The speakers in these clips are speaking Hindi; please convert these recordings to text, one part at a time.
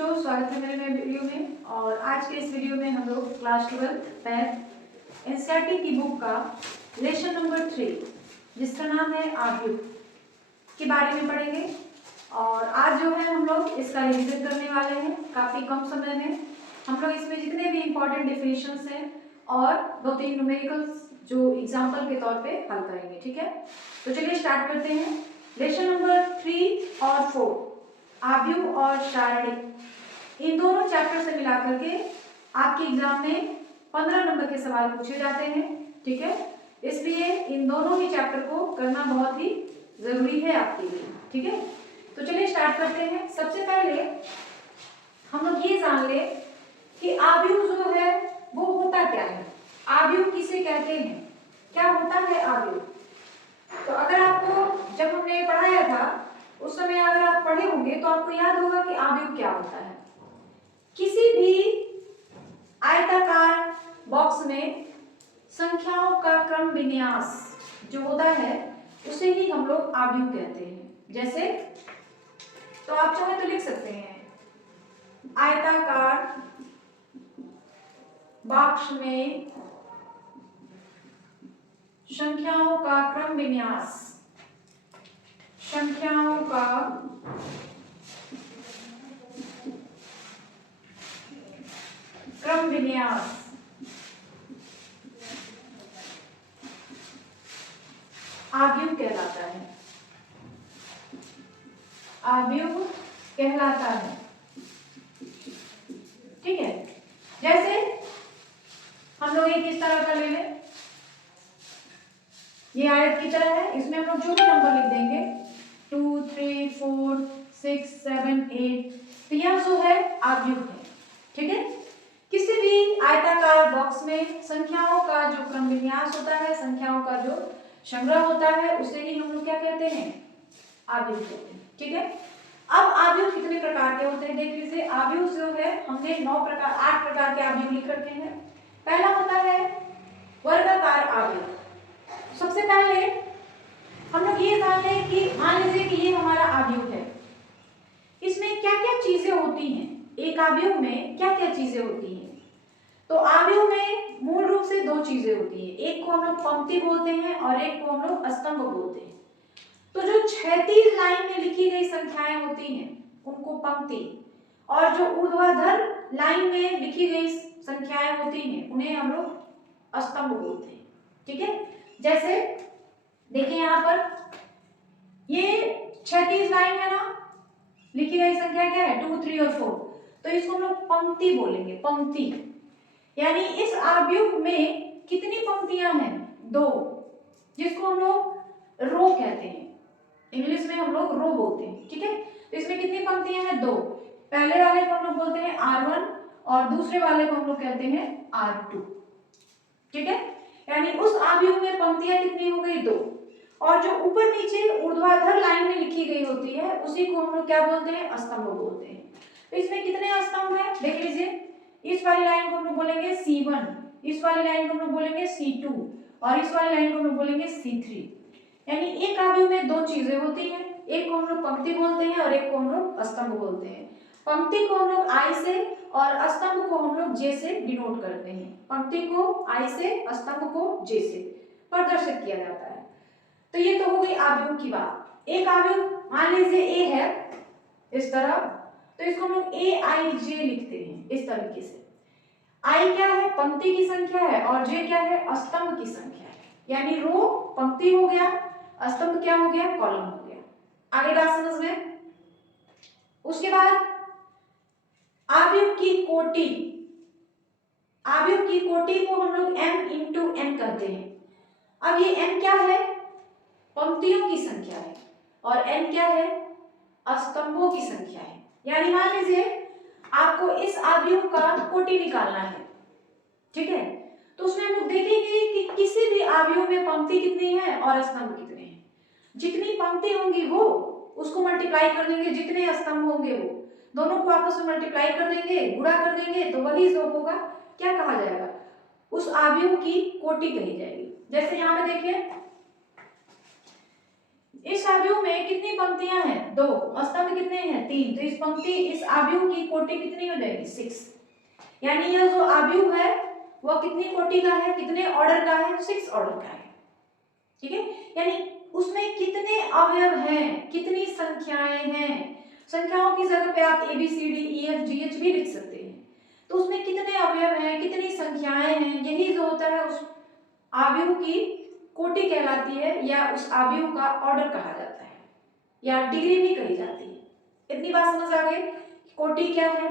बच्चों, स्वागत है मेरे नए वीडियो में। और आज के इस वीडियो में हम लोग क्लास 12 मैथ एनसीईआरटी की बुक का लेसन नंबर 3 जिसका नाम है आव्यूह के बारे में पढ़ेंगे। और आज जो है हम लोग इसका रिवीजन करने वाले हैं काफ़ी कम समय में। हम लोग इसमें जितने भी इम्पोर्टेंट डेफिनेशंस हैं और 2-3 न्यूमेरिकल्स जो एग्जाम्पल के तौर पे हल करेंगे। ठीक है, तो चलिए स्टार्ट करते हैं। लेसन नंबर 3 और 4 आव्यूह और शारणिक, इन दोनों चैप्टर से मिलाकर के आपके एग्जाम में 15 नंबर के सवाल पूछे जाते हैं। ठीक है, इसलिए इन दोनों ही चैप्टर को करना बहुत ही जरूरी है आपके लिए। ठीक है, तो चलिए स्टार्ट करते हैं। सबसे पहले हम लोग ये जान ले कि आव्यूह जो है वो होता क्या है, आव्यूह किसे कहते हैं, क्या होता है आव्यूह। तो अगर आपको जब हमने पढ़ाया था उस समय अगर आप पढ़े होंगे तो आपको याद होगा कि आव्यूह क्या होता है। किसी भी आयताकार बॉक्स में संख्याओं का क्रम विन्यास जो होता है उसे ही हम लोग आव्यूह कहते हैं। जैसे तो आप चाहे तो लिख सकते हैं, आयताकार बॉक्स में संख्याओं का क्रम विन्यास, संख्याओं का क्रम विन्यास आव्यूह कहलाता है, आव्यूह कहलाता है। ठीक है, जैसे हम लोग एक इस तरह का ले लें, ये आयत की तरह है, इसमें हम लोग जो भी नंबर लिख देंगे 2, 3, 4, 6, 7, 8, तो यह जो है आव्यूह है। ठीक है, किसी भी आयताकार बॉक्स में संख्याओं का जो क्रम विन्यास होता है, संख्याओं का जो संग्रह होता है उसे ही हम लोग क्या कहते हैं, आव्यूह कहते हैं। ठीक है, अब आव्यूह कितने प्रकार के होते हैं देख लीजिए। आव्यूह जो है हमने 8 प्रकार के आव्यूह लिख रखे हैं। पहला होता है वर्गाकार आव्यूह। सबसे पहले हम लोग ये जान लें कि मान लीजिए कि ये हमारा आव्यूह है, इसमें क्या क्या चीजें होती हैं, एक आव्यूह में क्या क्या चीजें होती हैं। तो आव्यूह में मूल रूप से 2 चीजें होती हैं, एक को हम लोग पंक्ति बोलते हैं और एक को हम लोग स्तंभ बोलते हैं। तो जो क्षैतिज लाइन में लिखी गई संख्याएं होती हैं उनको पंक्ति, और जो ऊर्ध्वाधर लाइन में लिखी गई संख्याएं होती हैं उन्हें हम लोग स्तंभ बोलते हैं। ठीक है, जैसे देखिए यहाँ पर ये क्षैतिज लाइन है ना, लिखी गई संख्या क्या है 2, 3 और 4, तो इसको हम लोग पंक्ति बोलेंगे, पंक्ति। यानी इस आव्यूह में कितनी पंक्तियां हैं, 2, जिसको हम लोग रो कहते हैं, इंग्लिश में हम लोग रो बोलते हैं। ठीक है, तो इसमें कितनी पंक्तियां हैं, 2। पहले वाले को हम लोग बोलते हैं R1 और दूसरे वाले को हम लोग कहते हैं R2। ठीक है, यानी उस आव्यूह में पंक्तियां कितनी हो गई, 2, और जो ऊपर नीचे ऊर्ध्वाधर लाइन में लिखी गई होती है उसी को हम लोग क्या बोलते हैं, स्तंभ बोलते हैं। तो इसमें कितने स्तंभ हैं देख लीजिए, इस वाली लाइन को हम लोग बोलेंगे C1, इस वाली लाइन को हम लोग बोलेंगे C2 और इस वाली लाइन को हम लोग बोलेंगे C3। यानी एक आव्यूह में 2 चीजें होती हैं, एक को हम लोग पंक्ति बोलते हैं और एक को हम लोग स्तंभ बोलते हैं। पंक्ति को हम लोग I से और स्तंभ को हम लोग J से डिनोट करते हैं। पंक्ति को I से, स्तंभ को J से प्रदर्शित किया जाता है। तो ये तो हो गई आव्यूह की बात। एक आव्यूह मान लीजिए A है इस तरह, तो इसको हम लोग AIJ लिखते हैं इस तरीके से। I क्या है, पंक्ति की संख्या है, और J क्या है, स्तंभ की संख्या है। यानी रो पंक्ति हो गया, स्तंभ क्या हो गया, कॉलम हो गया। आगे बात समझ में। उसके बाद आव्यूह की कोटि, आव्यूह की कोटि को हम लोग m into n कहते हैं। अब ये m क्या है, पंक्तियों की संख्या है, और n क्या है, स्तंभों की संख्या है। यानी मान लीजिए आपको इस आव्यूह का कोटि निकालना है। ठीक है, तो उसमें हम लोग देखेंगे कि किसी भी आव्यूह में पंक्ति कितनी है और स्तंभ कितने हैं। जितनी पंक्ति होंगी वो उसको मल्टीप्लाई कर देंगे, जितने स्तंभ होंगे वो दोनों को आपस में मल्टीप्लाई कर देंगे, गुणा कर देंगे, तो वही जो होगा क्या कहा जाएगा, उस आव्यूह की कोटि कही जाएगी। जैसे यहाँ पे देखिए इस आव्यूह में कितनी पंक्तियां हैं? 2। स्तंभ कितने हैं? 3। तो इस आव्यूह की कोटि कितनी हो जाएगी? 6। यानी यह जो आव्यूह है वह कितनी कोटि का है, कितने ऑर्डर का है? 6 ऑर्डर का है। ठीक है, यानी उसमें कितने अवयव हैं, कितनी संख्याएं हैं। संख्याओं की जगह पे आप ABCDEFGH भी लिख सकते हैं। तो उसमें कितने अवयव हैं, कितनी संख्याएं हैं, यही जो होता है उस आव्यूह की कोटि कहलाती है, या उस आव्यूह का ऑर्डर कहा जाता है, या डिग्री भी कही जाती है। इतनी बात समझ आ गई? कोटि क्या है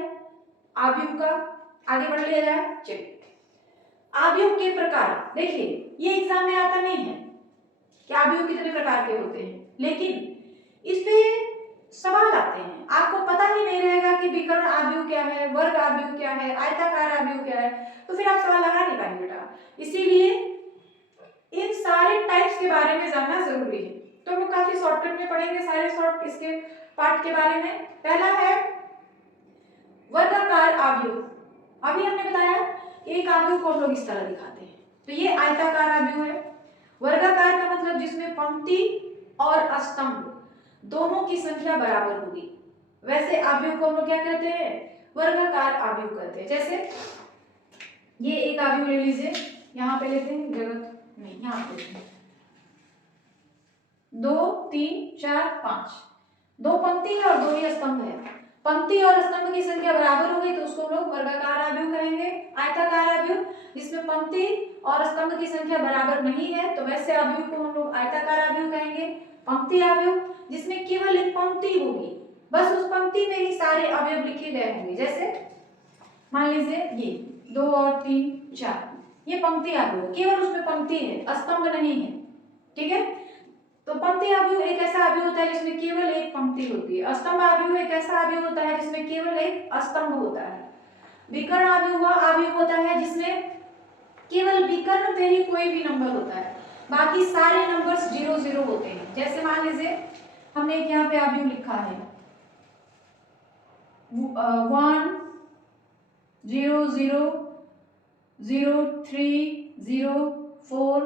आव्यूह का? आगे बढ़ लिया जाए। चलिए, आव्यूह के प्रकार देखिए, ये एग्जाम में आता नहीं है कि आव्यूह कितने प्रकार के होते हैं, लेकिन इस पे सवाल आते हैं। आपको पता ही नहीं रहेगा कि विकर्ण आव्यूह क्या है, वर्ग आव्यूह क्या है, आयताकार आव्यूह क्या है, तो फिर आप सवाल लगा नहीं पाएंगे बेटा। इसीलिए इन सारे टाइप्स के बारे में जानना जरूरी है। तो हम लोग काफी शॉर्टकट में पढ़ेंगे सारे शॉर्ट इसके पार्ट के बारे में। पहला है वर्गाकार आव्यूह। अभी हमने बताया कि एक आव्यूह को हम लोग इस तरह दिखाते हैं, तो ये आयताकार आव्यूह है। वर्गाकार का मतलब जिसमें पंक्ति और स्तंभ दोनों की संख्या बराबर होगी, वैसे आव्यूह को हम लोग क्या कहते हैं? वर्गाकार आव्यूह कहते हैं। जैसे ये एक आव्यूह ले लीजिए, यहाँ पे लेते हैं, जगह नहीं यहाँ पे लेते हैं। 2 3 4 5, 2 पंक्ति है और 2 ही स्तंभ है। पंक्ति और स्तंभ की संख्या बराबर हो गई तो उसको हम लोग वर्गाकार आव्यूह कहेंगे। आयताकार आव्यूह जिसमें पंक्ति और स्तंभ की संख्या बराबर नहीं है तो वैसे आव्यूह को हम लोग आयताकार आव्यूह कहेंगे। पंक्ति आव्यूह जिसमें केवल एक पंक्ति होगी, बस उस पंक्ति में ही सारे अवयव लिखे गए होंगे। जैसे मान लीजिए ये 2 और 3 4, ये पंक्ति आव्यूह, केवल उसमें पंक्ति है, स्तंभ नहीं है। ठीक है, तो पंक्ति आव्यूह एक ऐसा आव्यूह होता है जिसमें केवल एक पंक्ति होती है। स्तंभ आव्यूह एक ऐसा आव्यूह होता है जिसमें केवल एक स्तंभ होता है। विकर्ण आव्यूह वह आव्यूह होता है जिसमें केवल विकर्ण पे ही कोई भी नंबर होता है, बाकी सारे नंबर्स 0 0 होते हैं। जैसे मान लीजिए हमने एक यहाँ पे आव्यूह लिखा है 1 0 0 0 3 0 4,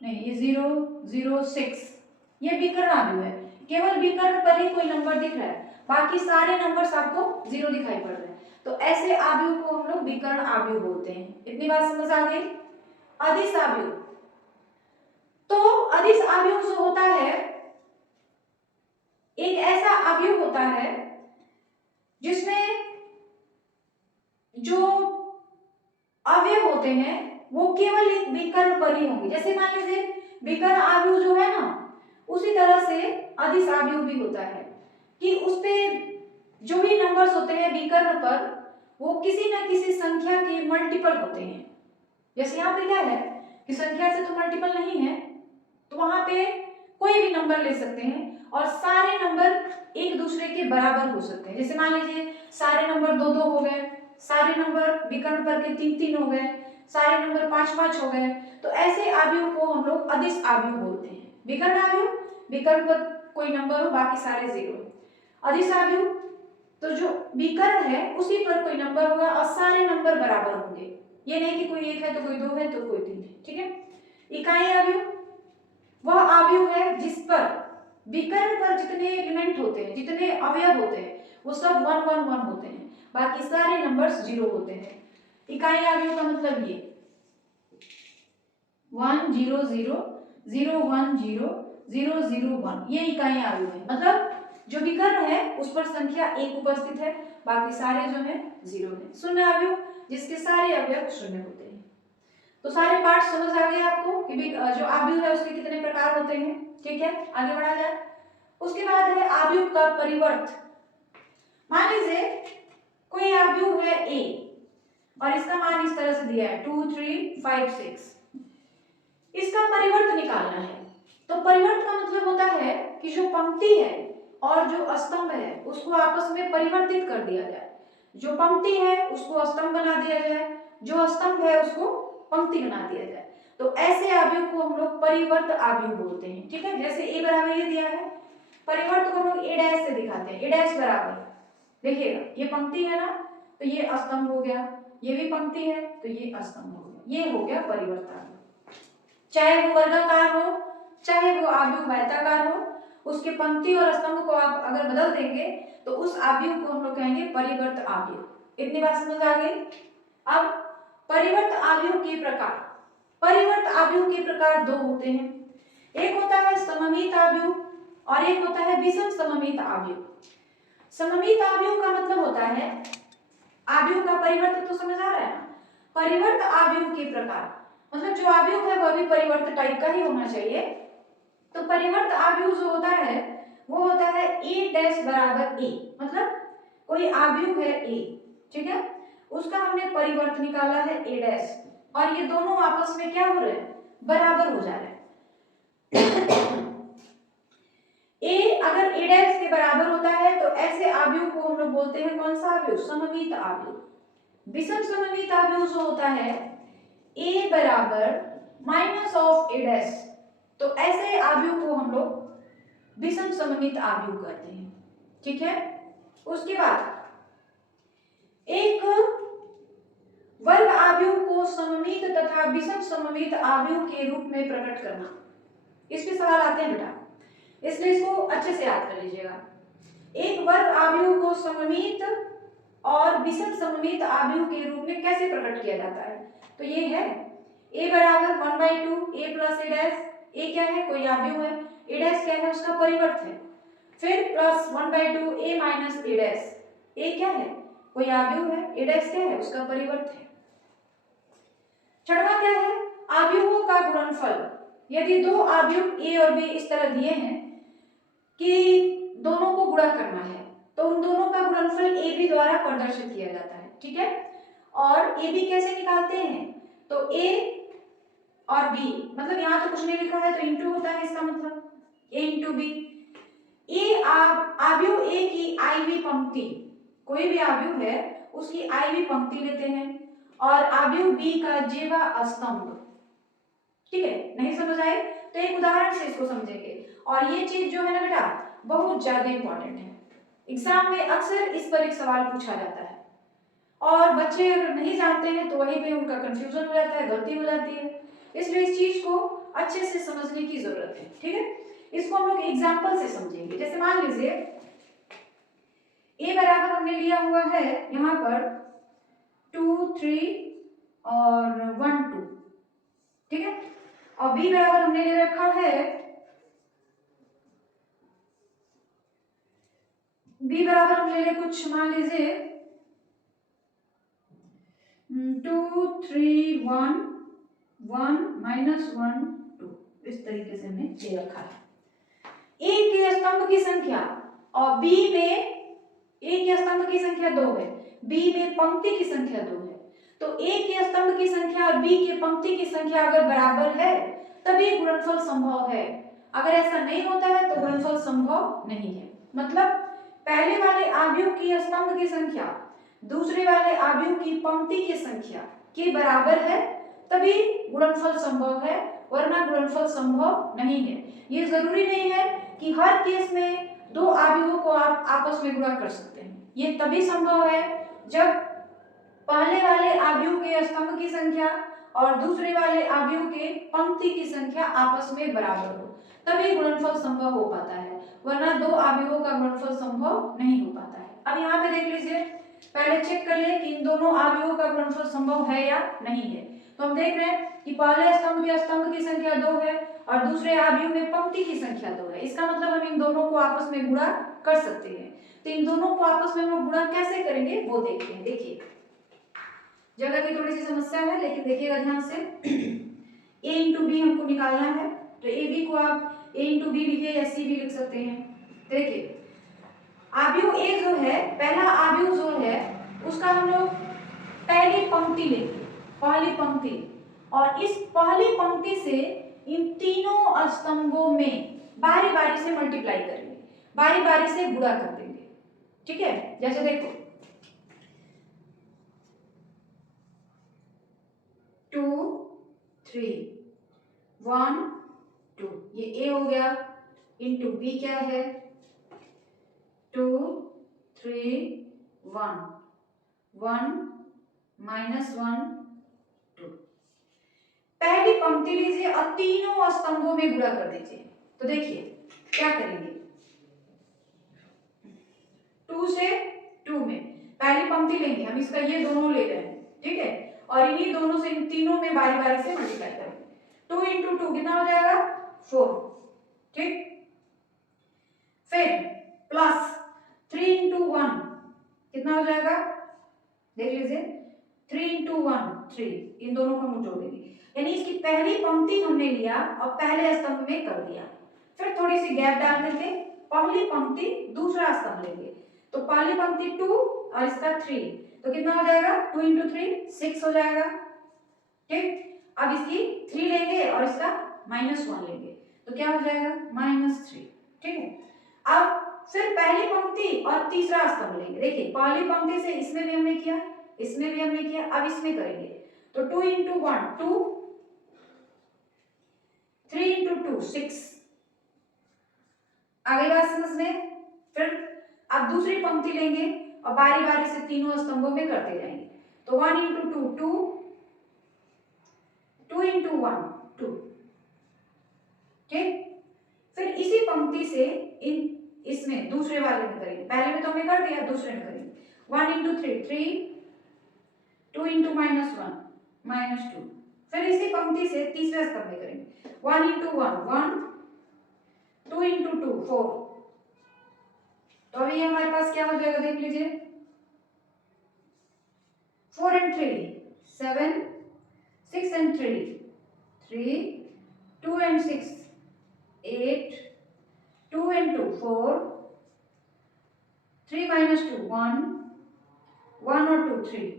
नहीं ये 0 0 6, ये विकर्ण आव्यूह है। केवल विकर्ण पर ही कोई नंबर दिख रहा है, बाकी सारे नंबर्स आपको 0 दिखाई पड़ रहे हैं, तो ऐसे आव्यूह को हम लोग विकर्ण आव्यूह बोलते हैं। इतनी बात समझ आ गई? अदिश आव्यूह, तो अदिश आव्यूह जो होता है एक ऐसा आव्यूह होता है जिसमें जो अवयव होते हैं वो केवल एक विकर्ण पर ही होंगे। जैसे मान लीजिए विकर्ण आव्यूह जो है ना, उसी तरह से अदिश आव्यूह भी होता है कि उसपे जो भी नंबर्स होते हैं विकर्ण पर वो किसी न किसी संख्या के मल्टीपल होते हैं। जैसे यहाँ पे क्या है कि संख्या से तो मल्टीपल नहीं है, तो वहां पे कोई भी नंबर ले सकते हैं और सारे नंबर एक दूसरे के बराबर हो सकते हैं। जैसे मान लीजिए सारे नंबर 2 2 हो गए, सारे नंबर विकर्ण पर के 3 3 हो गए, सारे नंबर 5 5 हो गए, तो ऐसे आव्यूह को हम लोग अदिश आव्यूह बोलते हैं। विकर्ण आव्यूह विकर्ण पर कोई नंबर हो बाकी सारे 0। अदिश आव्यूह तो जो विकर्ण है उसी पर कोई नंबर होगा और सारे नंबर बराबर होंगे, ये नहीं कि कोई 1 है तो कोई 2 है तो कोई 3 है। ठीक है, इकाई आव्यूह वह आव्यूह है जिस पर विकर्ण पर जितने एलिमेंट होते हैं, जितने अवयव होते हैं वो सब 1 1 1 होते हैं, बाकी सारे नंबर्स 0 होते हैं। इकाई आव्यूह का मतलब ये 1 0 0 0 1 0 0 0 1, ये इकाई आव्यूह है। मतलब जो विकर्ण है उस पर संख्या 1 उपस्थित है, बाकी सारे जो है 0 है। शून्य आव्यूह जिसके सारे अवयव शून्य होते हैं। तो सारे पार्ट समझ आ गए आपको कि जो आव्यूह है उसके कितने प्रकार होते हैं। ठीक है, आगे बढ़ा जाए। उसके बाद है आव्यूह का परिवर्त। मान लीजिए कोई आव्यूह है A और इसका मान इस तरह से दिया है 2 3 5 6, इसका परिवर्त निकालना है। तो परिवर्त का मतलब होता है कि जो पंक्ति है और जो स्तंभ है उसको आपस में परिवर्तित कर दिया जाए। जो पंक्ति है उसको स्तंभ बना दिया जाए, जो स्तंभ है उसको पंक्ति बना दिया जाए। तो ऐसे आव्यूह को हम लोग परिवर्त आव्यूह बोलते हैं। ठीक है, जैसे A बराबर ये दिया है, परिवर्त को हम लोग A डैश से दिखाते हैं। A डैश बराबर देखिएगा ये पंक्ति है ना, तो ये स्तंभ हो गया, ये भी पंक्ति है तो ये स्तंभ हो गया, ये हो गया परिवर्त आव्यूह। चाहे वो वर्गाकार हो चाहे वो आव्यूह आयताकार हो, उसके पंक्ति और स्तंभ को आप अगर बदल देंगे तो उस आव्यूह को हम लोग कहेंगे परिवर्त आव्यूह। इतनी बात समझ आ गई। अब परिवर्त आव्यूह के प्रकार, परिवर्त आव्यूह के प्रकार दो होते हैं, एक होता है सममित आव्यूह और एक होता है विषम सममित आव्यूह। सममित आव्यूह का मतलब होता है, आव्यूह का परिवर्त तो समझ आ रहा है ना, परिवर्त आव्यूह के प्रकार मतलब जो आव्यूह है वह भी परिवर्त टाइप का ही होना चाहिए। तो परिवर्त आव्यूह जो होता है वो होता है a डैश बराबर a, मतलब कोई आव्यूह है a, ठीक है, उसका हमने परिवर्त निकाला है a डैश और ये दोनों आपस में क्या हो रहे हैं, बराबर हो जा रहे हैं। a अगर a डैश के बराबर होता है तो ऐसे आव्यूह को हम लोग बोलते हैं कौन सा आव्यूह, सममित आव्यूह। विषम सममित आव्यूह जो होता है a बराबर माइनस ऑफ a डैश, तो ऐसे आव्यूह को हम लोग विषम सममित आव्यूह कहते हैं, ठीक है। उसके बाद एक वर्ग आव्यूह को सममित तथा विषम सममित आव्यूह के रूप में प्रकट करना, इस पे सवाल आते हैं बेटा, इसलिए इसको अच्छे से याद कर लीजिएगा। एक वर्ग आव्यूह को सममित और विषम सममित आव्यूह के रूप में कैसे प्रकट किया जाता है, तो ये है a बराबर 1/2 a plus a dash, a क्या है, कोई आव्यूह है, a डैश क्या है, उसका परिवर्त है, फिर plus 1/2 a minus a dash, a क्या है, कोई आव्यूह है, a डैश क्या है, उसका परिवर्त है। छठवां क्या है, आव्यूहों का गुणनफल। यदि दो आव्यूह a और b इस तरह दिए हैं कि दोनों को गुणा करना है तो उन दोनों का गुणनफल a b द्वारा प्रदर्शित किया जाता है, ठीक है। और a b कैसे निकालते हैं, तो a और b, मतलब यहाँ तो कुछ नहीं लिखा है तो इंटू होता है, इसका मतलब a इंटू b। a आव्यूह a की iv पंक्ति, कोई भी आव्यूह है उसकी iv पंक्ति लेते हैं और आव्यूह b का जेवा स्तंभ, ठीक है। नहीं समझ आए तो एक उदाहरण से इसको समझेंगे। और ये चीज जो है ना बेटा बहुत ज्यादा इंपॉर्टेंट है, एग्जाम में अक्सर इस पर एक सवाल पूछा जाता है और बच्चे अगर नहीं जानते हैं तो वहीं पे उनका कंफ्यूजन हो जाता है, गलती हो जाती है, इसलिए इस चीज को अच्छे से समझने की जरूरत है, ठीक है। इसको हम लोग एग्जांपल से समझेंगे। जैसे मान लीजिए a बराबर हमने लिया हुआ है यहाँ पर 2 3 और 1 2, ठीक है, और b बराबर हमने ले रखा है, b बराबर हम ले ले कुछ मान लीजिए 2 3 1 1 माइनस 1 2, इस तरीके से हमने ले रखा है। a के स्तंभ की संख्या और b में a के स्तंभ की संख्या 2 है, b में पंक्ति की संख्या 2 है, तो a के स्तंभ की संख्या और b के पंक्ति की संख्या अगर बराबर है तभी गुणनफल संभव है, अगर ऐसा नहीं होता है तो गुणनफल संभव नहीं है। मतलब पहले वाले आव्यूह की स्तंभ की संख्या दूसरे वाले आव्यूह की पंक्ति की संख्या के बराबर है तभी गुणनफल संभव है, वरना गुणनफल संभव नहीं है। ये जरूरी नहीं है कि हर केस में दो आव्यूहों को आप आपस में गुणा कर सकते हैं, ये तभी संभव है जब पहले वाले आव्यूह के स्तंभ की संख्या और दूसरे वाले आव्यूह के पंक्ति की संख्या आपस में बराबर हो, तभी गुणनफल संभव हो पाता है, वरना दो आव्यूहों का गुणनफल संभव नहीं हो पाता है। अब यहाँ पे देख लीजिए, पहले चेक कर ले कि इन दोनों आव्यूहों का गुणनफल संभव है या नहीं है। तो हम देख रहे हैं कि पहले स्तंभ की संख्या 2 है और दूसरे आव्यूह में पंक्ति की संख्या 2 है, इसका मतलब हम इन दोनों को आपस में गुणा कर सकते हैं। तो इन दोनों को आपस में हम गुणा कैसे करेंगे वो देखते हैं। देखिए जगह की थोड़ी सी समस्या है लेकिन देखिएगा ध्यान से। a इंटू बी हमको निकालना है, तो ए बी को आप a इंटू बी लिखिए या सी भी लिख सकते हैं। देखिए आव्यूह a जो है, पहला आव्यूह जो है उसका हम लोग पहली पंक्ति लेंगे, पहली पंक्ति, और इस पहली पंक्ति से इन तीनों स्तंभों में बारी बारी से मल्टीप्लाई करेंगे, बारी बारी से गुणा कर देंगे, ठीक है। जैसे देखो 2 3 1 2, ये a हो गया, इंटू b क्या है 2 3 1 1 माइनस 1 2। पहली पंक्ति लीजिए और तीनों स्तंभों में गुणा कर दीजिए। तो देखिए क्या करेंगे, 2 से 2 में पहली पंक्ति लेंगे हम, इसका ये दोनों ले रहे हैं, ठीक है, और इन्हीं दोनों से इन तीनों में बारी बारी से मल्टीप्लाई करेंगे। 2 इंटू 2 कितना हो जाएगा 4, ठीक। फिर प्लस 3 इंटू 1 कितना हो जाएगा, देख लीजिए, 3 इंटू 1 3, इन दोनों को हम जोड़ देंगे, यानी इसकी पहली पंक्ति हमने लिया और पहले स्तंभ में कर दिया। फिर थोड़ी सी गैप डाल देंगे, पहली पंक्ति दूसरा स्तंभ लेंगे, तो पहली पंक्ति 2 और इसका 3, तो कितना हो जाएगा 2 इंटू 3 6 हो जाएगा, ठीक। अब इसकी 3 लेंगे और इसका -1 लेंगे, तो क्या हो जाएगा -3, ठीक है। अब फिर पहली पंक्ति और तीसरा स्तंभ लेंगे, देखिए पहली पंक्ति से इसमें भी हमने किया, इसमें भी हमने किया, अब इसमें करेंगे, तो 2 इंटू 1 2, 3 इंटू 2 6, आगे बात समझ में। फिर अब दूसरी पंक्ति लेंगे और बारी बारी से तीनों स्तंभों में करते जाएंगे, तो 1 इंटू 2 2, 2 इंटू 1 2, ठीक। फिर इसी पंक्ति से इन इसमें दूसरे वाले में करेंगे, पहले में तो हमने कर दिया, दूसरे में करेंगे 1 इंटू 3 3, 2 इंटू -1 -2, फिर इसी पंक्ति से तीसरे स्तंभ में करेंगे 1 इंटू 1 1, 2 इंटू 2 4, तो अभी हमारे पास क्या हो जाएगा देख लीजिए, 4 and 3 7, 6 and 3 3, 2 and 6 8, 2 and 2 4, 3 minus 2 1, 1 और 2 3,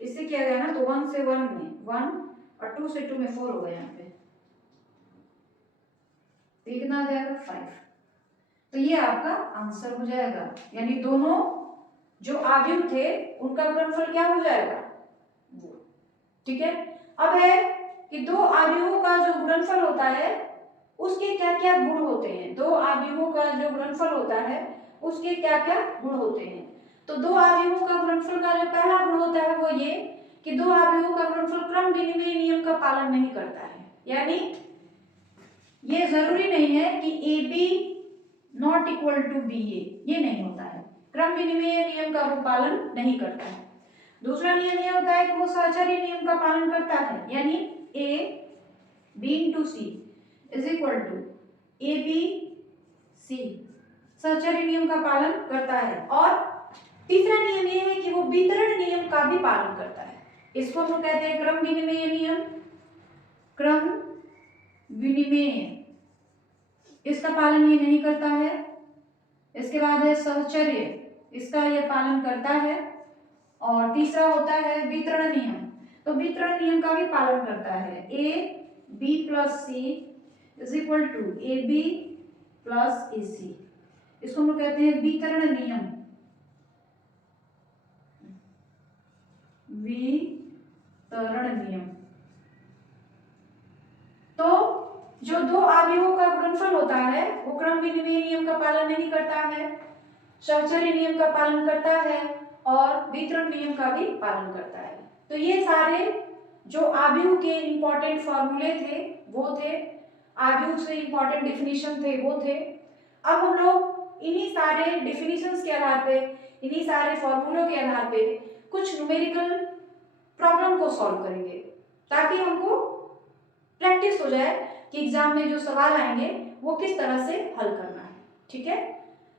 इससे क्या गया ना, तो 1 से 1 में 1 और 2 से 2 में 4 हो गया यहाँ पे, तो कितना आ जाएगा 5, तो ये आपका आंसर हो जाएगा, यानी दोनों जो अवयव थे उनका गुणनफल क्या हो जाएगा वो, ठीक है। अब है कि दो अवयवों का जो गुणनफल होता है उसके क्या क्या गुण होते हैं, दो अवयवों का जो गुणनफल होता है उसके क्या क्या गुण होते हैं। तो दो अवयवों का गुणनफल का जो पहला गुण होता है वो ये कि दो अवयवों का गुणनफल क्रम विनिमय नियम का पालन नहीं करता है, यानी ये जरूरी नहीं है कि AB not equal to BA, ये नहीं होता है, क्रम विनिमय नियम का वो पालन नहीं करता है। दूसरा नियम ये होता है कि वो सहचर्य नियम का पालन करता है, यानी A B into C is equal to ABC, सहचर्य नियम का पालन करता है। और तीसरा नियम ये है कि वो वितरण नियम का भी पालन करता है, इसको हम कहते हैं क्रम विनिमय नियम, क्रम विनिमय, इसका पालन ये नहीं करता है। इसके बाद है सहचर्य, इसका ये पालन करता है। और तीसरा होता है वितरण नियम, तो वितरण नियम का भी पालन करता है। AB plus C is equal to AB plus AC, इसको हम कहते हैं वितरण नियम, वितरण नियम। तो जो दो अवयवों का गुणनफल होता है वो क्रम विनिमय नियम का पालन नहीं करता है, सहचर्य नियम का पालन करता है और वितरण नियम का भी पालन करता है। तो ये सारे जो अवयव के इंपॉर्टेंट फॉर्मूले थे वो थे, अवयव से इंपॉर्टेंट डेफिनेशन थे वो थे। अब हम लोग इन्हीं सारे डेफिनेशंस के आधार पे, इन्हीं सारे फॉर्मूलों के आधार पे कुछ न्यूमेरिकल प्रॉब्लम को सॉल्व करेंगे ताकि हमको प्रैक्टिस हो जाए कि एग्जाम में जो सवाल आएंगे वो किस तरह से हल करना है, ठीक है।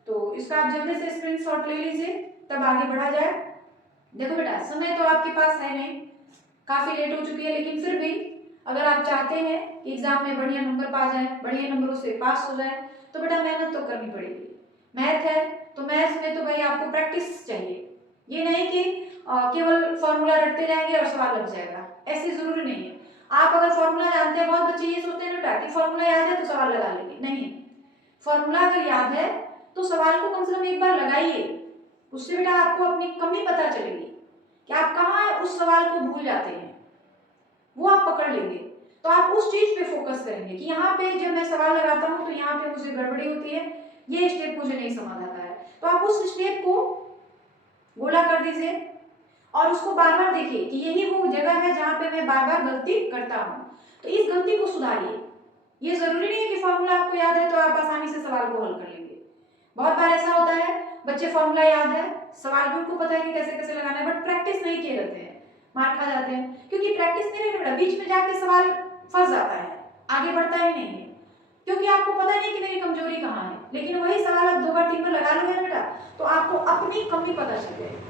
तो इसका आप जल्दी से स्क्रीनशॉट ले लीजिए तब आगे बढ़ा जाए। देखो बेटा, समय तो आपके पास है नहीं, काफी लेट हो चुकी है, लेकिन फिर भी अगर आप चाहते हैं कि एग्जाम में बढ़िया नंबर पा जाए, बढ़िया नंबरों से पास हो जाए, तो बेटा मेहनत तो करनी पड़ेगी। मैथ है तो मैथ में तो भाई आपको प्रैक्टिस चाहिए, ये नहीं कि केवल फॉर्मूला रटते जाएंगे और सवाल लग जाएगा, ऐसे जरूरी नहीं है। आप अगर फॉर्मूला जानते हैं, बहुत बच्चे ये सोचते हैं बेटा कि फॉर्मूला याद है तो सवाल लगा लेंगे, नहीं, फॉर्मूला अगर याद है तो सवाल को कम से कम एक बार लगाइए, उससे बेटा आपको अपनी कमी पता चलेगी कि आप कहाँ उस सवाल को भूल जाते हैं, वो आप पकड़ लेंगे। तो आप उस चीज पे फोकस करेंगे कि यहाँ पे जब मैं सवाल लगाता हूँ तो यहाँ पे मुझे गड़बड़ी होती है, ये स्टेप मुझे नहीं समझ आता है, तो आप उस स्टेप को गोला कर दीजिए और उसको बार बार देखिए कि यही वो जगह है जहाँ पे मैं बार बार गलती करता हूँ, तो इस गलती को सुधारिए। ये जरूरी नहीं है कि फॉर्मूला आपको याद है तो आप आसानी से सवाल को हल कर लेंगे। बहुत बार ऐसा होता है बच्चे फॉर्मूला याद है, सवाल भी उनको पता है कि कैसे कैसे लगाना है, बट प्रैक्टिस नहीं किए रहते हैं, मार खा जाते हैं, क्योंकि प्रैक्टिस नहीं रहती बेटा, बीच में जाके सवाल फंस जाता है, आगे बढ़ता ही नहीं है, क्योंकि आपको पता नहीं कि मेरी कमजोरी कहाँ है। लेकिन वही सवाल आप 2 बार 3 बार लगा लोगे बेटा तो आपको अपनी कमी पता चल जाएगी,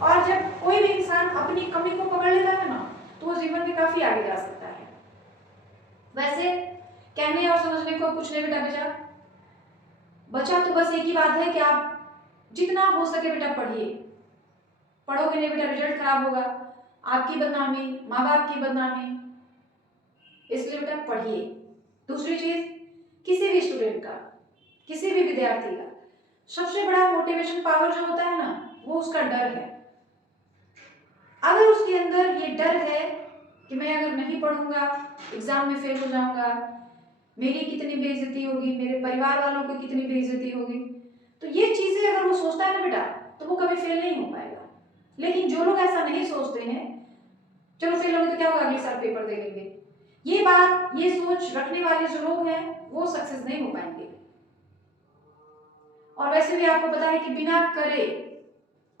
और जब कोई भी इंसान अपनी कमी को पकड़ लेता है ना तो वो जीवन में काफी आगे जा सकता है। वैसे कहने और समझने को कुछ नहीं बेटा, बचा तो बस एक ही बात है कि आप जितना हो सके बेटा पढ़िए, पढ़ोगे नहीं बेटा रिजल्ट खराब होगा, आपकी बदनामी, माँ बाप की बदनामी, इसलिए बेटा पढ़िए। दूसरी चीज, किसी भी स्टूडेंट का, किसी भी विद्यार्थी का सबसे बड़ा मोटिवेशन पावर जो होता है ना वो उसका डर है। अगर उसके अंदर ये डर है कि मैं अगर नहीं पढ़ूंगा एग्जाम में फेल हो जाऊंगा, मेरी कितनी बेइज्जती होगी, मेरे परिवार वालों की कितनी बेइज्जती होगी, तो ये चीजें अगर वो सोचता है ना बेटा तो वो कभी फेल नहीं हो पाएगा। लेकिन जो लोग ऐसा नहीं सोचते हैं, चलो फेल होंगे तो क्या होगा, अगले साल पेपर दे लेंगे, ये बात, ये सोच रखने वाले जो लोग हैं वो सक्सेस नहीं हो पाएंगे। और वैसे भी आपको पता है कि बिना करे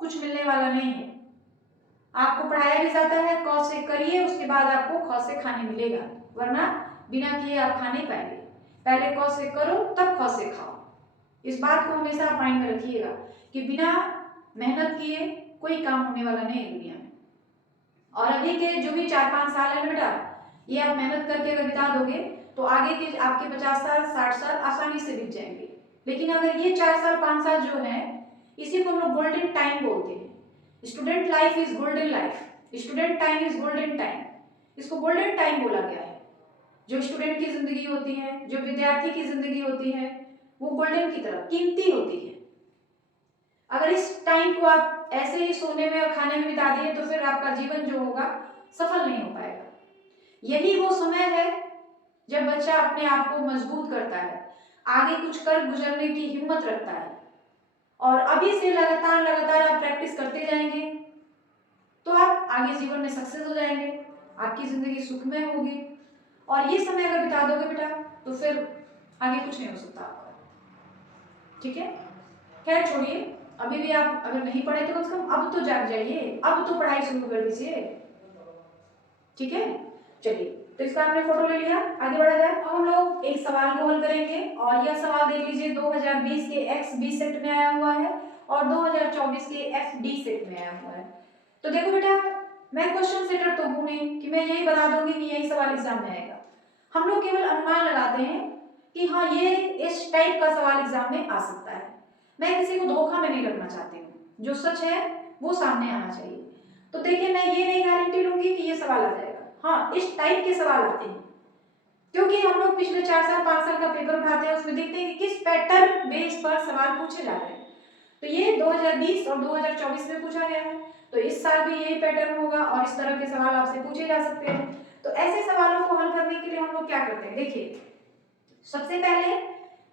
कुछ मिलने वाला नहीं है। आपको पढ़ाया भी जाता है क से करिए, उसके बाद आपको ख से खाने मिलेगा, वरना बिना किए आप खा नहीं पाएंगे। पहले क से करो तब ख से खाओ। इस बात को हमेशा आप माइंड में रखिएगा कि बिना मेहनत किए कोई काम होने वाला नहीं है दुनिया में। और अभी के जो भी 4-5 साल है ना बेटा, ये आप मेहनत करके अगर बिता दोगे तो आगे के आपके 50 साल 60 साल आसानी से बीत जाएंगे। लेकिन अगर ये 4 साल 5 साल जो है, इसी को हम लोग गोल्डन टाइम बोलते हैं। Student life is golden life, student time is golden time, इसको गोल्डन टाइम बोला गया है। जो स्टूडेंट की जिंदगी होती है, जो विद्यार्थी की जिंदगी होती है, वो गोल्डन की तरह कीमती होती है। अगर इस टाइम को आप ऐसे ही सोने में और खाने में बिता दिए तो फिर आपका जीवन जो होगा सफल नहीं हो पाएगा। यही वो समय है जब बच्चा अपने आप को मजबूत करता है, आगे कुछ कर गुजरने की हिम्मत रखता है, और अभी से लगातार लगातार आप प्रैक्टिस करते जाएंगे तो आप आगे जीवन में सक्सेस हो जाएंगे, आपकी जिंदगी सुखमय होगी। और ये समय अगर बिता दोगे बेटा तो फिर आगे कुछ नहीं हो सकता आपका, ठीक है। खैर छोड़िए, अभी भी आप अगर नहीं पढ़े तो कम से कम अब तो जाग जाइए, अब तो पढ़ाई शुरू कर दीजिए, ठीक है। चलिए, तो इसका आपने फोटो ले लिया, आगे बढ़ा जाए। अब हम लोग एक सवाल को हल करेंगे, और यह सवाल देख लीजिए 2020 के एक्स बी सेट में आया हुआ है और 2024 के एफ डी सेट में आया हुआ है। तो देखो बेटा, मैं क्वेश्चन सेटर तो हूं नहीं कि मैं यही बता दूंगी कि यही सवाल एग्जाम में आएगा। हम लोग केवल अनुमान लगाते हैं कि हाँ ये इस टाइप का सवाल एग्जाम में आ सकता है। मैं किसी को धोखा में नहीं रखना चाहती हूँ, जो सच है वो सामने आना चाहिए। तो देखिए, मैं ये नहीं गारंटी लूंगी कि ये सवाल आ जाएगा, हाँ इस टाइप के सवाल आते हैं, क्योंकि हम लोग पिछले 4 साल 5 साल का पेपर उठाते हैं, उसमें देखते हैं कि किस पैटर्न बेस पर सवाल पूछे जा रहे हैं। तो ये 2020 और 2024 में पूछा गया है, तो इस साल भी यही पैटर्न होगा और इस तरह के सवाल आपसे पूछे जा सकते हैं। तो ऐसे सवालों को हल करने के लिए हम लोग क्या करते हैं, देखिए सबसे पहले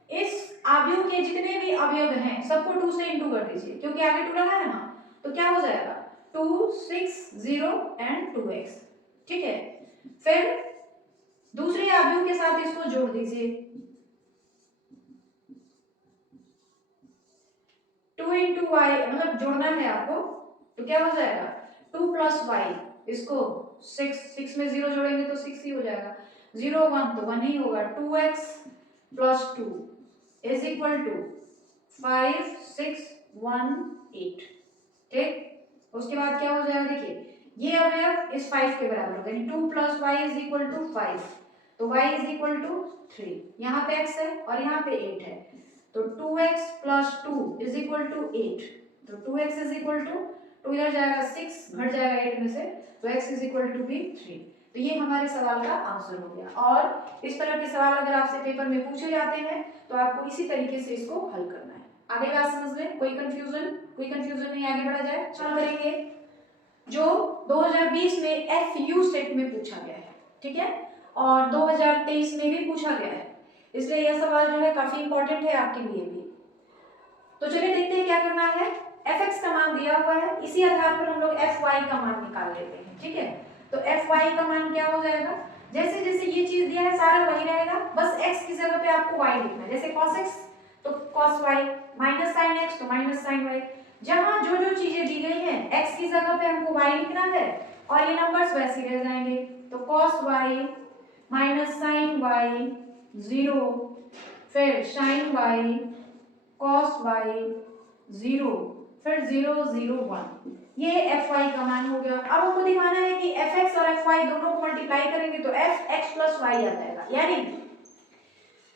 इस आव्यूह के जितने भी अवयव हैं सबको 2 से इंटू कर दीजिए, क्योंकि आगे 2 लगा है ना, तो क्या हो जाएगा 2 6 0 एंड 2x, ठीक है। फिर दूसरे आव्यूह के साथ इसको जोड़ दीजिए, 2 इंटू वाई, मतलब जोड़ना है आपको, तो क्या हो जाएगा 2 प्लस वाई, इसको 6 में 0 जोड़ेंगे तो 6 ही हो जाएगा, 0 1 तो 1 ही होगा, 2x plus 2 is equal to 5 6 1 8, ठीक। उसके बाद क्या हो जाएगा, देखिए ये अवयव इस 5 के बराबर होगा, यानी 2 plus y is equal to 5, तो y इज इक्वल टू 3, यहाँ पे x है और यहाँ पे 8 है, तो 2x plus 2 is equal to 8, तो 2x इज इक्वल टू 2 इधर जाएगा 6 घट जाएगा 8 में से, तो x इज इक्वल टू भी 3। तो ये हमारे सवाल का आंसर हो गया। और इस तरह के सवाल अगर आपसे पेपर में पूछे जाते हैं तो आपको इसी तरीके से इसको हल करना है। आगे बात समझ में, कोई कंफ्यूजन नहीं, आगे बढ़ा जाए। हल करेंगे जो 2020 में FU सेट में पूछा गया है, ठीक है, और 2023 में भी पूछा गया है, इसलिए यह सवाल जो है काफी इंपॉर्टेंट है आपके लिए भी। तो चलिए देखते हैं क्या करना है। fx का मान दिया हुआ है, इसी आधार पर हम लोग fy का मान निकाल लेते हैं, ठीक है। तो fy का मान क्या हो जाएगा, जैसे जैसे ये चीज दिया है सारा वही रहेगा, बस x की जगह पे आपको y लिखना है। जैसे cos x तो cos y, minus sin x तो माइनस sin y। जहां जो जो चीजें दी गई हैं x की जगह पे हमको y लिखना है और ये नंबर्स वैसे ही रह जाएंगे। तो cos y minus sin y 0, फिर sin y cos y 0, फिर 0 0 1। ये fy का मान हो गया। अब हमको दिखाना है कि fx और fy दोनों को मल्टीप्लाई करेंगे तो fx प्लस y आ जाएगा, यानी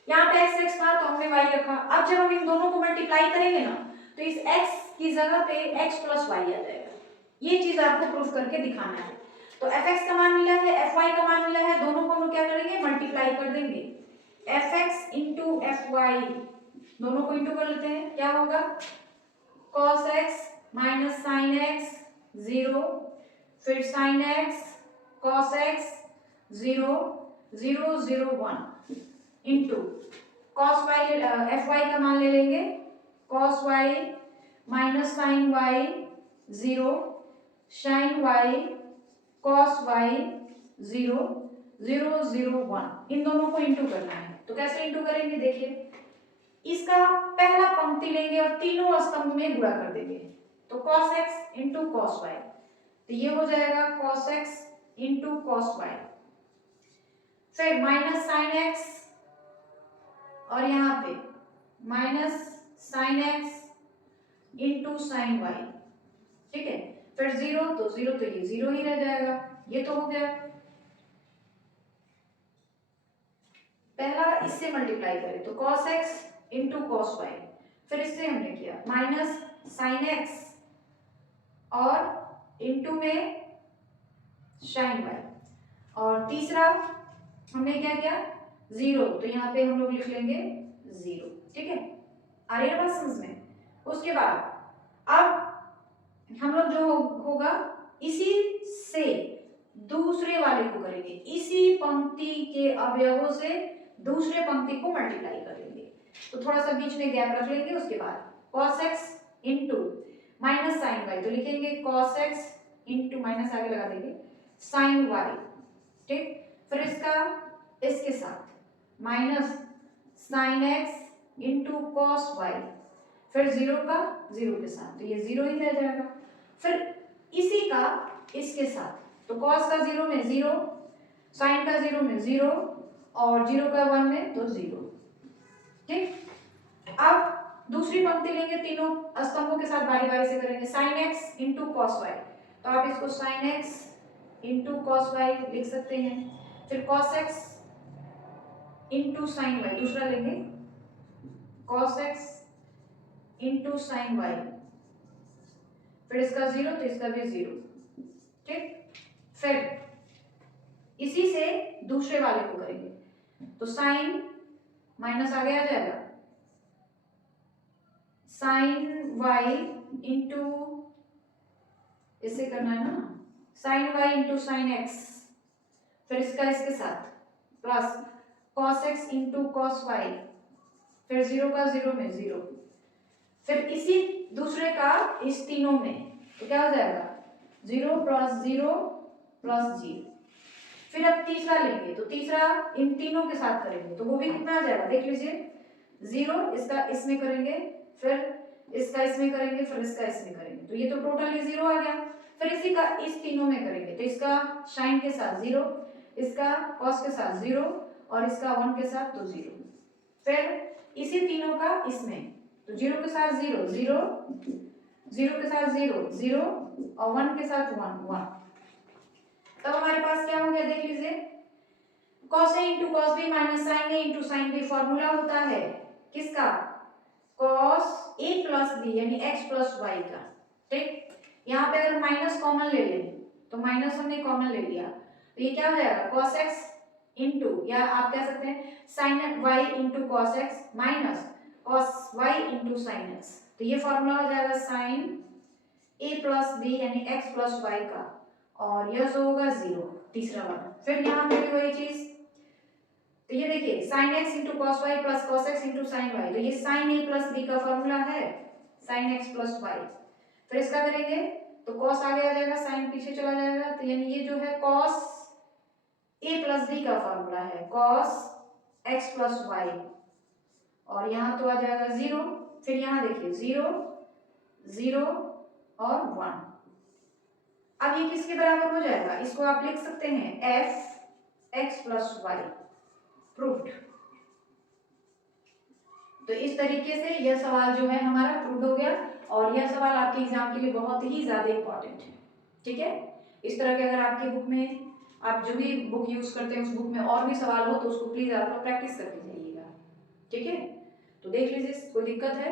यहाँ पे x था तो हमने y रखा। अब जब हम इन दोनों को मल्टीप्लाई करेंगे ना तो इस x की जगह पे x प्लस y आ जाएगा। ये चीज आपको प्रूफ करके दिखाना है। तो fx का मान मिला है, fy का मान मिला है, दोनों को हम लोग क्या करेंगे मल्टीप्लाई कर देंगे। fx इंटू fy, दोनों को इंटू कर लेते हैं, क्या होगा cos x minus sin x 0, फिर sin x cos x 0 0 0 1 into cos y fy का मान ले लेंगे cos y minus sin y 0 sin y cos y 0 0 0 1। इन दोनों को इंटू करना है। तो कैसे इंटू करेंगे देखिए, इसका पहला पंक्ति लेंगे और तीनों स्तंभ में गुणा कर देंगे। तो cos x into cos y, तो ये हो जाएगा cos x into cos y, फिर माइनस sin x और यहाँ पे minus sin x into sin y, ठीक है। फिर 0 तो 0 तो ये 0 ही रह जाएगा। ये तो हो गया पहला, इससे मल्टीप्लाई करें तो cos x into cos y, फिर इससे हमने किया माइनस sin x और इंटू में sin y, और तीसरा हमने क्या किया 0, तो यहाँ पे हम लोग लिख लेंगे 0, ठीक है। आ रही है बात समझ में। उसके बाद अब हम लोग जो होगा इसी से दूसरे वाले को करेंगे, इसी पंक्ति के अवयवों से दूसरे पंक्ति को मल्टीप्लाई कर लेंगे। तो थोड़ा सा बीच में गैप रख लेंगे। उसके बाद cos x into minus sine y, तो लिखेंगे cos x इंटू माइनस आगे लगा देंगे sin y, ठीक। फिर इसका इसके साथ minus sin x into cos y, फिर 0 का 0 के साथ, तो ये 0 ही रह जाएगा। फिर इसी का इसके साथ, तो cos का 0 में 0, sin का 0 में 0 और 0 का 1 में तो 0, ठीक। अब दूसरी पंक्ति लेंगे, तीनों स्तंभों के साथ बारी बारी से करेंगे। sin x into cos y, तो आप इसको sin x into cos y लिख सकते हैं। फिर cos x into sin y, दूसरा लेंगे cos x into sin y, फिर इसका 0 तो इसका भी 0, ठीक। फिर इसी से दूसरे वाले को करेंगे, तो sin माइनस आगे आ जाएगा sin y इंटू, इससे करना है ना sin y into sin x, फिर इसका इसके साथ plus cos x into cos y, फिर 0 का 0 में 0, फिर इसी दूसरे का इस तीनों में, तो क्या हो जाएगा 0 प्लस 0 प्लस 0। फिर अब तीसरा लेंगे, तो तीसरा इन तीनों के साथ करेंगे, तो वो भी कितना आ जाएगा देख लीजिए 0, इसका इसमें करेंगे, फिर इसका इसमें करेंगे, फिर इसका इसमें करेंगे, तो ये तो टोटल 0 आ गया। फिर इसी का इस तीनों में करेंगे, तो इसका sin के साथ 0, इसका cos के साथ 0 और इसका 1 के साथ तो 0, फिर इसी तीनों का इसमें, तो 0 के साथ 0 0, 0 के साथ 0 0 और 1 के साथ 1 1। तब हमारे पास क्या हो गया देख लीजिए, cos a into cos b minus sin a into sin b formula होता है किसका, cos a प्लस b यानी x प्लस y का, ठीक। यहाँ पे अगर माइनस कॉमन ले लें तो माइनस हमने कॉमन ले लिया, तो ये क्या हो जाएगा cos x इंटू, या आप कह सकते हैं sin y into cos x minus cos y into sin x, तो ये फॉर्मूला हो जाएगा sin a प्लस b यानी x प्लस y का, और यह जो होगा 0 तीसरा वाला। फिर यहाँ पे भी वही चीज, तो ये देखिए sin x into cos y plus cos x into sin y, तो ये sin a प्लस b का फॉर्मूला है sin x प्लस y। फिर इसका करेंगे तो cos आगे आ जाएगा, sin पीछे चला जाएगा, तो यानी ये जो है cos ए प्लस बी का फॉर्मूला है कॉस एक्स प्लस वाई, और यहाँ तो आ जाएगा 0, फिर यहाँ देखिए 0 0 और 1। अब ये किसके बराबर हो जाएगा, इसको आप लिख सकते हैं f x plus y, proved. तो इस तरीके से यह सवाल जो है हमारा प्रूव्ड हो गया, और यह सवाल आपके एग्जाम के लिए बहुत ही ज्यादा इंपॉर्टेंट है। ठीक है, इस तरह के अगर आपकी बुक में, आप जो भी बुक यूज करते हैं उस बुक में और भी सवाल हो तो उसको प्लीज आप लोग प्रैक्टिस करके जाइएगा। ठीक है, तो देख लीजिए, कोई दिक्कत है?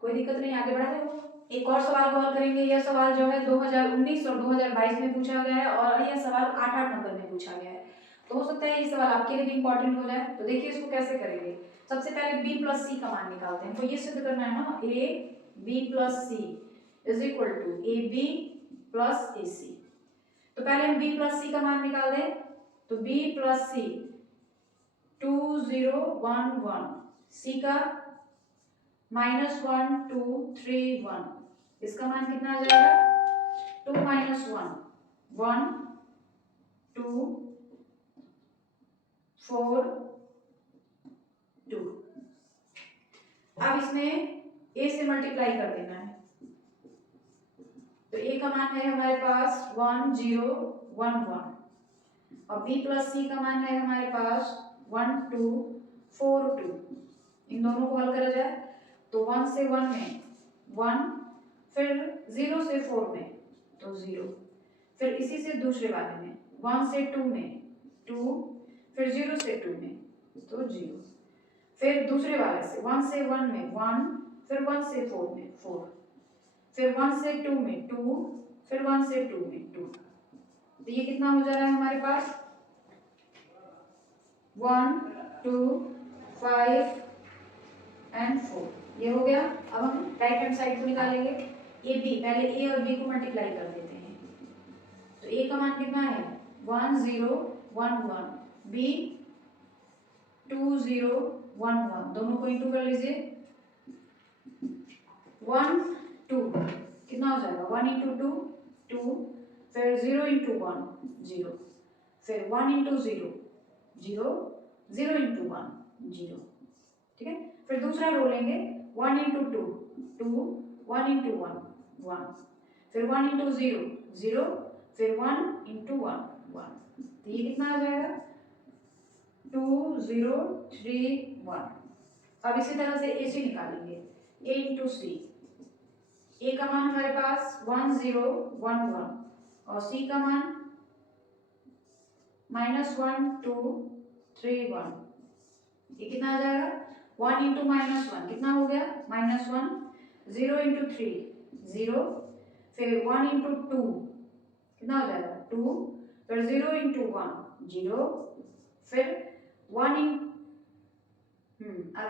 कोई दिक्कत नहीं, आगे बढ़ा दो। एक और सवाल को हल करेंगे। यह सवाल जो है 2019 और 2022 में पूछा गया है, और यह सवाल 8-8 नंबर में पूछा गया है, तो हो सकता है ये सवाल आपके लिए भी इंपॉर्टेंट हो जाए। तो देखिए इसको कैसे करेंगे। सबसे पहले b प्लस सी का मान निकालते हैं। हमको ये सिद्ध करना है ना, a b plus C is equal to A B plus A C. तो पहले हम b प्लस सी का मान निकाल दें, तो b प्लस सी 2011, सी का -1 2 3 1, इसका मान कितना आ जाएगा 2 - 1 1 2 4 2। अब इसमें a से मल्टीप्लाई कर देना है, तो a का मान है हमारे पास 1 0 1 1, और b प्लस सी का मान है हमारे पास 1 2 4 2। इन दोनों को हल करा जाए तो 1 से 1 में 1, फिर 0 से 4 में तो 0, फिर इसी से दूसरे वाले में 1 से 2 में 2, फिर 0 से 2 में तो 0, फिर दूसरे वाले से 1 से 1 में 1, फिर 1 से 4 में 4, फिर 1 से 2 में 2, फिर 1 से 2 में 2। तो ये कितना हो जा रहा है हमारे पास 1 2 5 एंड 4, ये हो गया। अब हम राइट हैंड साइड को निकालेंगे। ए बी, पहले ए और बी को मल्टीप्लाई कर देते हैं, तो ए का मान कितना है 1 0 1 1, बी 2 0 1 1, दोनों को इंटू कर लीजिए। 1 2 कितना हो जाएगा 1 × 2 2, फिर 0 × 1 0, फिर 1 × 0 0, 0 × 1 0। ठीक है, फिर दूसरा रो लेंगे 1 × 2 2, 1 × 1 1, फिर 1 × 0 0, फिर 1 × 1 1। तो ये कितना आ जाएगा 2 0 3 1। अब इसी तरह से ए सी निकालेंगे, a × c। ए का मान हमारे पास 1 0 1 1, और सी का मान -1 2 3 1। ये कितना आ जाएगा 1 × -1 कितना हो गया -1, 0 × 3 0, फिर 1 × 2 कितना हो जाएगा 2, फिर 0 × 1 0, फिर 1 अब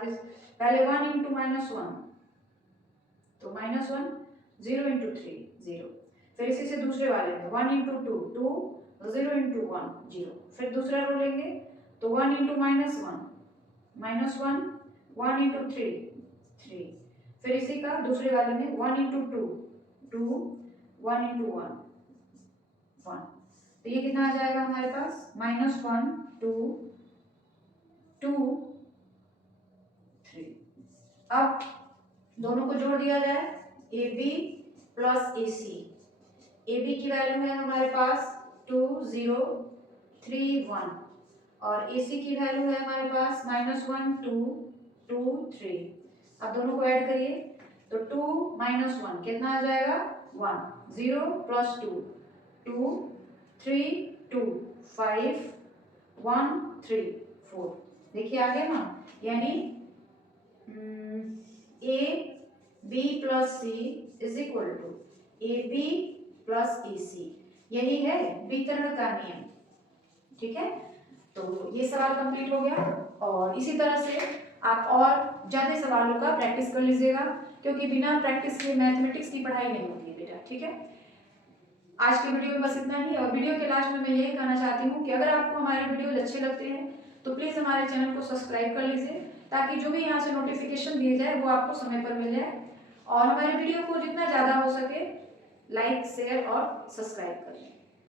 पहले 1 × -1 तो -1, 0 × 3 0, फिर इसी से दूसरे वाले में 1 × 2 2, 0 × 1 0, फिर दूसरा रो लेंगे तो 1 × -1 -1, 1 × 3 3, फिर इसी का दूसरे वाले में 1 × 2 2, 1 × 1 1। तो ये कितना आ जाएगा हमारे पास -1 2 2 3। अब दोनों को जोड़ दिया जाए, A B plus A C. A B की वैल्यू है हमारे पास 2 0 3 1, और ए सी की वैल्यू है हमारे पास -1 2 2 3। अब दोनों को ऐड करिए तो 2 - 1 कितना आ जाएगा 1, 0 + 2 2, 3 2 5 1 3 4। देखिए आ गया ना, यानी A B plus C is equal to A B plus A C, यही है वितरण का नियम। ठीक है, तो ये सवाल कंप्लीट हो गया, और इसी तरह से आप और ज्यादा सवालों का प्रैक्टिस कर लीजिएगा, क्योंकि बिना प्रैक्टिस के मैथमेटिक्स की पढ़ाई नहीं होती है बेटा। ठीक है, आज के वीडियो में बस इतना ही, और वीडियो के लास्ट में मैं यही कहना चाहती हूँ कि अगर आपको हमारे वीडियोज अच्छे लगते हैं तो प्लीज़ हमारे चैनल को सब्सक्राइब कर लीजिए, ताकि जो भी यहाँ से नोटिफिकेशन दिए जाए वो आपको समय पर मिल जाए, और हमारे वीडियो को जितना ज़्यादा हो सके लाइक शेयर और सब्सक्राइब करें।